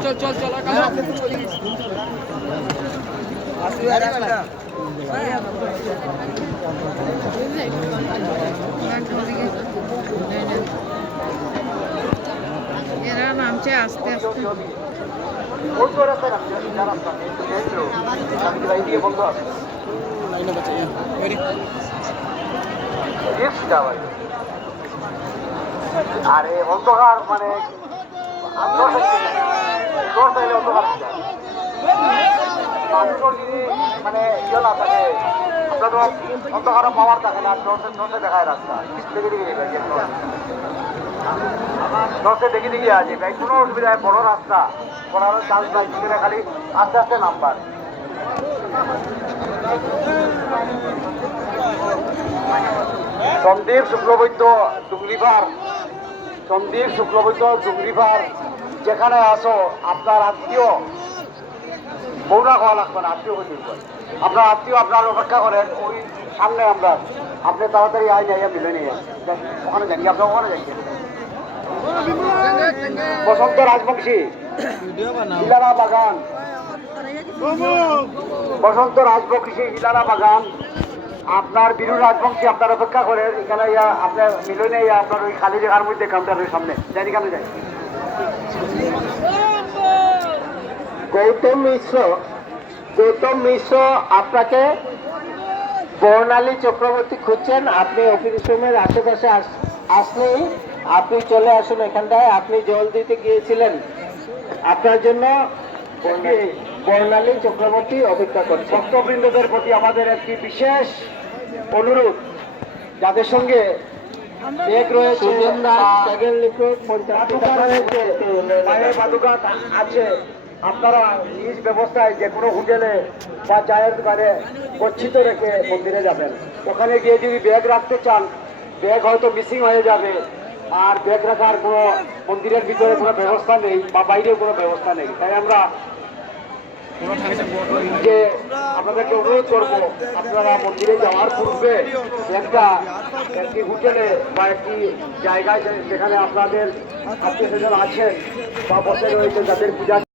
চল চল চল এরা নামছে আস্তে আস্তে আরে অন্ধকার মানে মানে ইয়ে পাওয়ার থাকে না দশে দেখায় রাস্তা। দেখে দেখে দশে দেখে দেখে আছে ভাই অসুবিধা বড় রাস্তা। পড়ার চান্স নাই সেখানে খালি আস্তে আস্তে নাম্বার। সন্দীপ শুক্লবৈদ্য ডুগলিভার সন্দীপ শুক্লবৈদ্য ডুগলিভার যেখানে আসো আপনার আত্মীয়। বৌনা খাওয়া লাগবে না, আত্মীয় হয়ে আপনার আত্মীয় আপনার অপেক্ষা করেন, ওই সামনে আমরা আপনি তাড়াতাড়ি আয় যাইয়া মিলে নিয়ে ওখানে যান আপনি ওখানে যাই। বসন্ত রাজবংশী। হিলারা বাগান। বসন্ত রাজবংশী হিলারা বাগান। আপনার বীরু রাজবংশী আপনার অপেক্ষা করে, এখানে ইয়া, আপনার মিলনে আপনার ওই খালি জায়গার মধ্যে কাউন্টারের সামনে। জানি কেন যাই। গৌতম মিশ্র গৌতম মিশ্র আপনাকে বর্ণালী চক্রবর্তী খুঁজছেন। আপনি অফিস রুমের আশেপাশে আস- আসলেই আপনি চলে আসুন এখানটায়। আপনি জল দিতে গিয়েছিলেন। আপনার জন্য বর্ণালী- চক্রবর্তী অপেক্ষা করছে। ভক্তবৃন্দদের প্রতি আমাদের একটি বিশেষ অনুরোধ যাদের সঙ্গে রয়েছে আছে। আপনারা নিজ ব্যবস্থায় যে কোনো হোটেলে বা চায়ের দোকানে গচ্ছিত রেখে মন্দিরে যাবেন। ওখানে গিয়ে যদি ব্যাগ রাখতে চান ব্যাগ হয়তো মিসিং হয়ে যাবে। আর ব্যাগ রাখার কোনো মন্দিরের ভিতরে কোনো ব্যবস্থা নেই বা বাইরেও কোনো ব্যবস্থা নেই। তাই আমরা যে আপনাদেরকে অনুরোধ করব, আপনারা মন্দিরে যাওয়ার পূর্বে একটা একটি হোটেলে বা একটি জায়গায় যেখানে আপনাদের আত্মীয় স্বজন আছেন বা বসে রয়েছে যাদের পূজা